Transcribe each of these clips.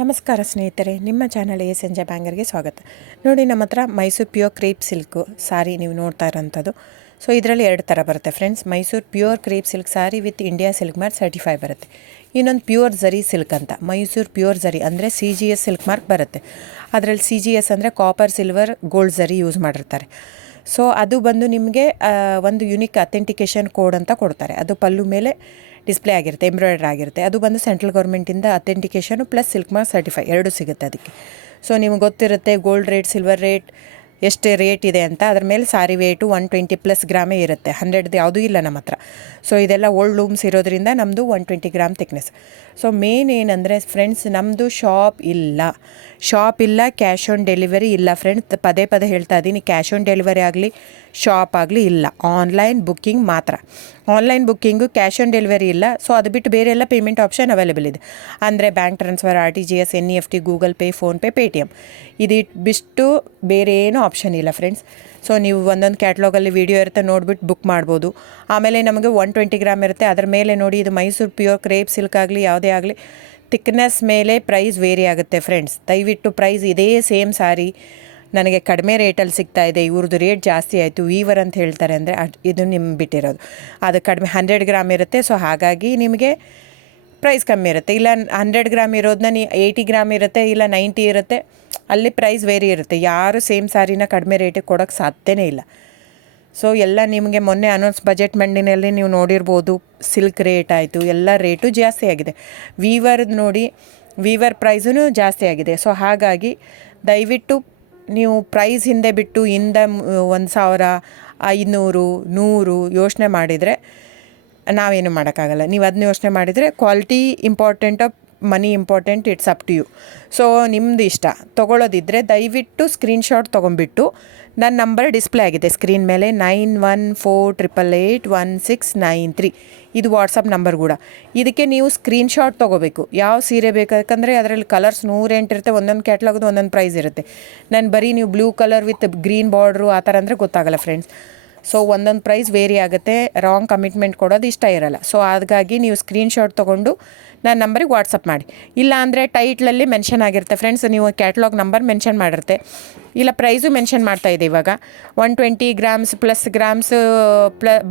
ನಮಸ್ಕಾರ ಸ್ನೇಹಿತರೆ, ನಿಮ್ಮ ಚಾನಲ್ ASNJ ಬ್ಯಾಂಗರ್ಗೆ ಸ್ವಾಗತ. ನೋಡಿ, ನಮ್ಮ ಹತ್ರ ಮೈಸೂರು ಪ್ಯೂರ್ ಕ್ರೇಪ್ ಸಿಲ್ಕ್ ಸಾರಿ ನೀವು ನೋಡ್ತಾ ಇರೋಂಥದ್ದು. ಸೊ ಇದರಲ್ಲಿ ಎರಡು ಥರ ಬರುತ್ತೆ friends. Mysuru pure crepe silk sorry with India silk mark certify ಬರುತ್ತೆ. ಇನ್ನೊಂದು ಪ್ಯೂರ್ ಝರಿ ಸಿಲ್ಕ್ ಅಂತ, ಮೈಸೂರು ಪ್ಯೂರ್ ಝರಿ ಅಂದರೆ CGS ಸಿಲ್ಕ್ ಮಾರ್ಕ್ ಬರುತ್ತೆ. ಅದರಲ್ಲಿ CGS ಅಂದರೆ ಕಾಪರ್, ಸಿಲ್ವರ್, ಗೋಲ್ಡ್ ಝರಿ ಯೂಸ್ ಮಾಡಿರ್ತಾರೆ. ಸೊ ಅದು ಬಂದು ನಿಮಗೆ ಒಂದು ಯುನಿಕ್ ಅಥೆಂಟಿಕೇಷನ್ ಕೋಡ್ ಅಂತ ಕೊಡ್ತಾರೆ. ಅದು ಪಲ್ಲು ಮೇಲೆ ಡಿಸ್ಪ್ಲೇ ಆಗಿರುತ್ತೆ, ಎಂಬ್ರಾಯ್ಡ್ರ್ ಆಗಿರುತ್ತೆ. ಅದು ಬಂದು ಸೆಂಟ್ರಲ್ ಗೌರ್ಮೆಂಟಿಂದ ಅಥೆಂಟಿಕೇಷನು ಪ್ಲಸ್ ಸಿಲ್ಕ್ ಮಾರ್ಕ್ ಸರ್ಟಿಫೈ ಎರಡೂ ಸಿಗುತ್ತೆ ಅದಕ್ಕೆ. ಸೊ ನಿಮ್ಗೆ ಗೊತ್ತಿರುತ್ತೆ ಗೋಲ್ಡ್ ರೇಟ್, ಸಿಲ್ವರ್ ರೇಟ್ ಎಷ್ಟು ರೇಟ್ ಇದೆ ಅಂತ. ಅದ್ರ ಮೇಲೆ ಸಾರಿ ವೇಟು 120+ ಗ್ರಾಮೇ ಇರುತ್ತೆ, 100 ಯಾವುದೂ ಇಲ್ಲ ನಮ್ಮ ಹತ್ರ. ಸೊ ಇದೆಲ್ಲ ಓಲ್ಡ್ ಲೂಮ್ಸ್ ಇರೋದ್ರಿಂದ ನಮ್ಮದು 120 ಗ್ರಾಮ್ ಥಿಕ್ನೆಸ್. ಸೊ ಮೇನ್ ಏನಂದರೆ ಫ್ರೆಂಡ್ಸ್, ನಮ್ಮದು ಶಾಪ್ ಇಲ್ಲ, ಕ್ಯಾಶ್ ಆನ್ ಡೆಲಿವರಿ ಇಲ್ಲ ಫ್ರೆಂಡ್ಸ್. ಪದೇ ಹೇಳ್ತಾ ಇದ್ದೀನಿ, ಕ್ಯಾಶ್ ಆನ್ ಡೆಲಿವರಿ ಆಗಲಿ, ಶಾಪ್ ಆಗಲಿ ಇಲ್ಲ, ಆನ್ಲೈನ್ ಬುಕ್ಕಿಂಗ್ ಮಾತ್ರ. Online booking, cash on delivery ಇಲ್ಲ. ಸೊ ಅದು ಬಿಟ್ಟು ಬೇರೆ ಎಲ್ಲ ಪೇಮೆಂಟ್ ಆಪ್ಷನ್ ಅವೈಲೇಬಲ್ ಇದೆ. ಅಂದರೆ bank transfer, RTGS, NEFT, Google pay, PhonePe, Paytm. ಇದು ಬಿಟ್ಟು ಬೇರೆ ಏನೂ ಆಪ್ಷನ್ ಇಲ್ಲ ಫ್ರೆಂಡ್ಸ್. ಸೊ ನೀವು ಒಂದೊಂದು ಕ್ಯಾಟ್ಲಾಗಲ್ಲಿ ವೀಡಿಯೋ ಇರುತ್ತೆ, ನೋಡಿಬಿಟ್ಟು ಬುಕ್ ಮಾಡ್ಬೋದು. ಆಮೇಲೆ ನಮಗೆ 120 ಗ್ರಾಮ್ ಇರುತ್ತೆ. ಅದರ ಮೇಲೆ ನೋಡಿ, ಇದು ಮೈಸೂರು ಪ್ಯೂರ್ ಕ್ರೇಪ್ ಸಿಲ್ಕ್ ಆಗಲಿ ಯಾವುದೇ ಆಗಲಿ ಥಿಕ್ನೆಸ್ ಮೇಲೆ ಪ್ರೈಸ್ ವೇರಿ ಆಗುತ್ತೆ ಫ್ರೆಂಡ್ಸ್. ದಯವಿಟ್ಟು ಪ್ರೈಸ್ ಇದೇ ಸೇಮ್ ಸಾರಿ ನನಗೆ ಕಡಿಮೆ ರೇಟಲ್ಲಿ ಸಿಗ್ತಾ ಇದೆ, ಇವ್ರದ್ದು ರೇಟ್ ಜಾಸ್ತಿ ಆಯಿತು, ವೀವರ್ ಅಂತ ಹೇಳ್ತಾರೆ ಅಂದರೆ ಇದು ನಿಮ್ಗೆ ಬಿಟ್ಟಿರೋದು. ಅದು ಕಡಿಮೆ 100 ಗ್ರಾಮ್ ಇರುತ್ತೆ. ಸೊ ಹಾಗಾಗಿ ನಿಮಗೆ ಪ್ರೈಸ್ ಕಮ್ಮಿ ಇರುತ್ತೆ. ಇಲ್ಲ 100 ಗ್ರಾಮ್ ಇರೋದನ್ನ 80 ಗ್ರಾಮ್ ಇರುತ್ತೆ, ಇಲ್ಲ 90 ಇರುತ್ತೆ, ಅಲ್ಲಿ ಪ್ರೈಸ್ ವೇರಿ ಇರುತ್ತೆ. ಯಾರು ಸೇಮ್ ಸಾರಿನ ಕಡಿಮೆ ರೇಟಿಗೆ ಕೊಡೋಕ್ಕೆ ಸಾಧ್ಯನೇ ಇಲ್ಲ. ಸೊ ಎಲ್ಲ ನಿಮಗೆ ಮೊನ್ನೆ ಅನೌನ್ಸ್ ಬಜೆಟ್ ಮಂಡಿನಲ್ಲಿ ನೀವು ನೋಡಿರ್ಬೋದು, ಸಿಲ್ಕ್ ರೇಟ್ ಆಯಿತು, ಎಲ್ಲ ರೇಟು ಜಾಸ್ತಿ ಆಗಿದೆ. ವೀವರ್ದು ನೋಡಿ, ವೀವರ್ ಪ್ರೈಸೂ ಜಾಸ್ತಿ ಆಗಿದೆ. ಸೊ ಹಾಗಾಗಿ ದಯವಿಟ್ಟು ನೀವು ಪ್ರೈಸ್ ಹಿಂದೆ ಬಿಟ್ಟು 1,000, 500, 100 ಯೋಚನೆ ಮಾಡಿದರೆ ನಾವೇನು ಮಾಡೋಕ್ಕಾಗಲ್ಲ. ನೀವು ಅದನ್ನ ಯೋಚನೆ ಮಾಡಿದರೆ ಕ್ವಾಲಿಟಿ ಇಂಪಾರ್ಟೆಂಟೋ money important, it's up to you. So ನಿಮ್ಮದು ಇಷ್ಟ. ತೊಗೊಳ್ಳೋದಿದ್ದರೆ ದಯವಿಟ್ಟು ಸ್ಕ್ರೀನ್ಶಾಟ್ ತೊಗೊಂಬಿಟ್ಟು, ನನ್ನ ನಂಬರ್ ಡಿಸ್ಪ್ಲೇ ಆಗಿದೆ ಸ್ಕ್ರೀನ್ ಮೇಲೆ, 9148881693. ಇದು ವಾಟ್ಸಪ್ ನಂಬರ್ ಕೂಡ. ಇದಕ್ಕೆ ನೀವು ಸ್ಕ್ರೀನ್ಶಾಟ್ ತೊಗೋಬೇಕು. ಯಾವ ಸೀರೆ ಬೇಕಂದರೆ ಅದರಲ್ಲಿ ಕಲರ್ಸ್ 108 ಇರುತ್ತೆ, ಒಂದೊಂದು ಕ್ಯಾಟ್ಲಾಗದು ಒಂದೊಂದು ಪ್ರೈಸ್ ಇರುತ್ತೆ. ನಾನು ಬರೀ ನೀವು blue colour with green border ಆ ಥರ ಅಂದರೆ ಗೊತ್ತಾಗಲ್ಲ ಫ್ರೆಂಡ್ಸ್. ಸೊ ಒಂದೊಂದು ಪ್ರೈಸ್ ವೇರಿ ಆಗುತ್ತೆ, ರಾಂಗ್ ಕಮಿಟ್ಮೆಂಟ್ ಕೊಡೋದು ಇಷ್ಟ ಇರಲ್ಲ. ಸೊ ಹಾಗಾಗಿ ನೀವು ಸ್ಕ್ರೀನ್ಶಾಟ್ ತೊಗೊಂಡು ನನ್ನ ನಂಬರಿಗೆ ವಾಟ್ಸಪ್ ಮಾಡಿ. ಇಲ್ಲ ಅಂದರೆ ಟೈಟ್ಲಲ್ಲಿ ಮೆನ್ಷನ್ ಆಗಿರುತ್ತೆ ಫ್ರೆಂಡ್ಸ್, ನೀವು ಕ್ಯಾಟ್ಲಾಗ್ ನಂಬರ್ ಮೆನ್ಷನ್ ಮಾಡಿರುತ್ತೆ, ಇಲ್ಲ ಪ್ರೈಸು ಮೆನ್ಷನ್ ಮಾಡ್ತಾಯಿದೆ. ಇವಾಗ 120 ಗ್ರಾಮ್ಸ್ ಪ್ಲಸ್ ಗ್ರಾಮ್ಸ್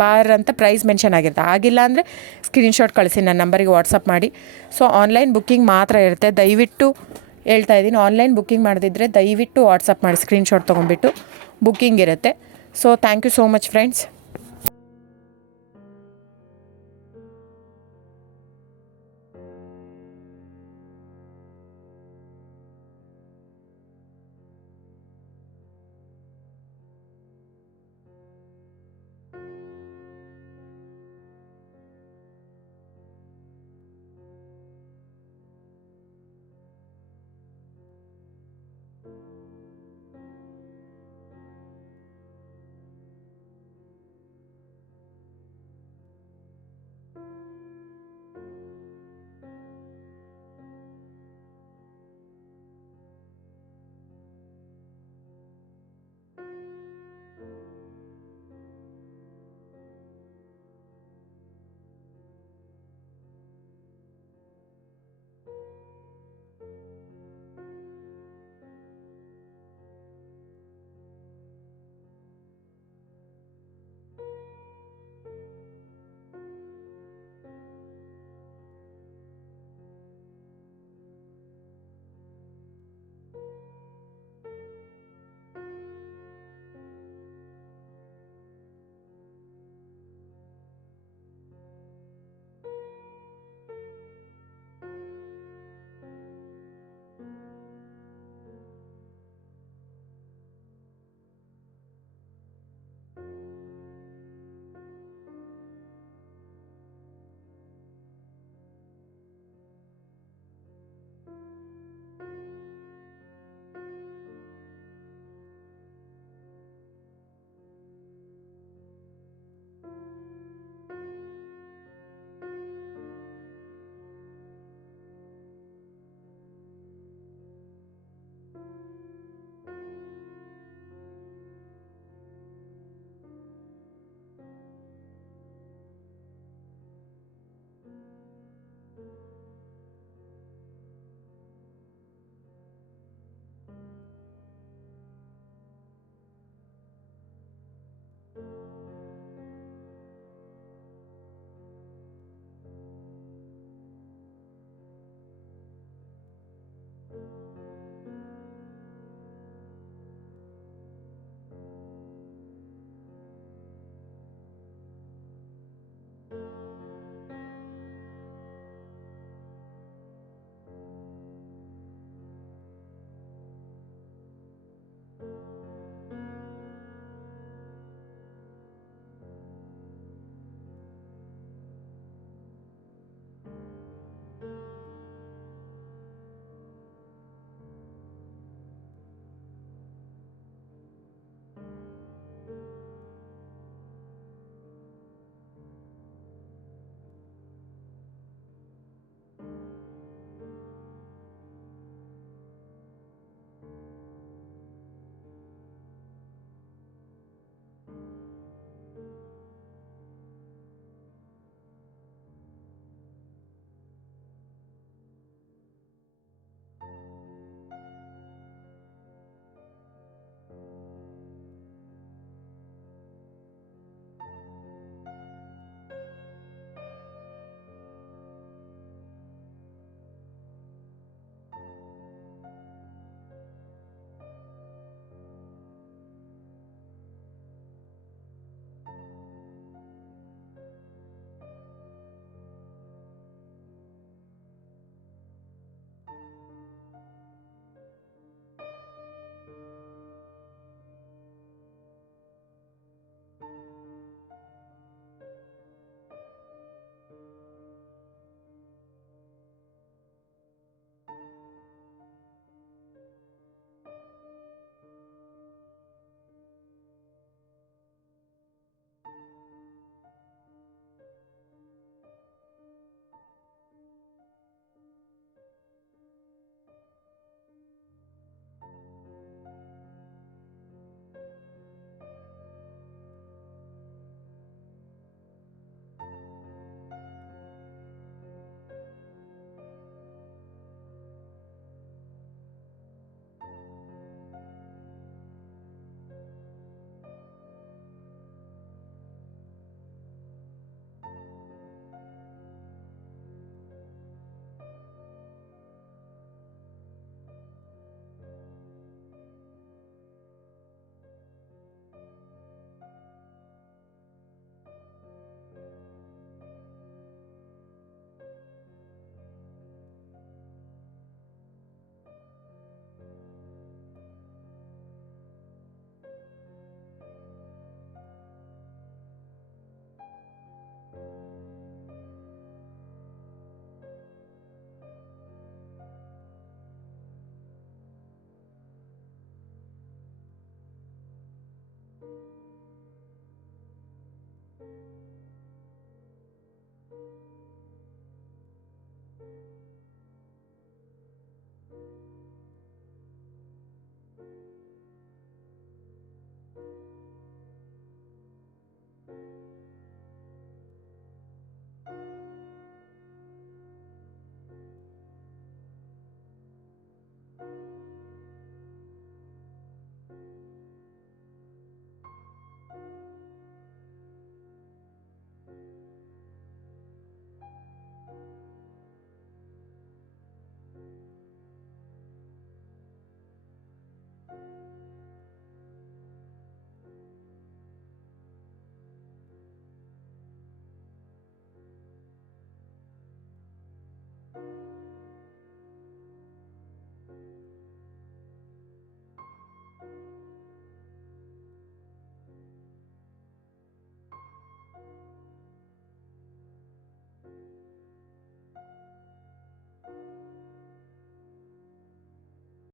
ಬಾರ್ ಅಂತ ಪ್ರೈಸ್ ಮೆನ್ಷನ್ ಆಗಿರುತ್ತೆ. ಆಗಿಲ್ಲ ಅಂದರೆ ಸ್ಕ್ರೀನ್ಶಾಟ್ ಕಳಿಸಿ, ನನ್ನ ನಂಬರಿಗೆ ವಾಟ್ಸಪ್ ಮಾಡಿ. ಸೊ ಆನ್ಲೈನ್ ಬುಕ್ಕಿಂಗ್ ಮಾತ್ರ ಇರುತ್ತೆ. ದಯವಿಟ್ಟು ಹೇಳ್ತಾ ಇದ್ದೀನಿ, ಆನ್ಲೈನ್ ಬುಕ್ಕಿಂಗ್ ಮಾಡದಿದ್ದರೆ ದಯವಿಟ್ಟು ವಾಟ್ಸಪ್ ಮಾಡಿ, ಸ್ಕ್ರೀನ್ಶಾಟ್ ತೊಗೊಂಡ್ಬಿಟ್ಟು ಬುಕ್ಕಿಂಗ್ ಇರುತ್ತೆ. So thank you so much friends.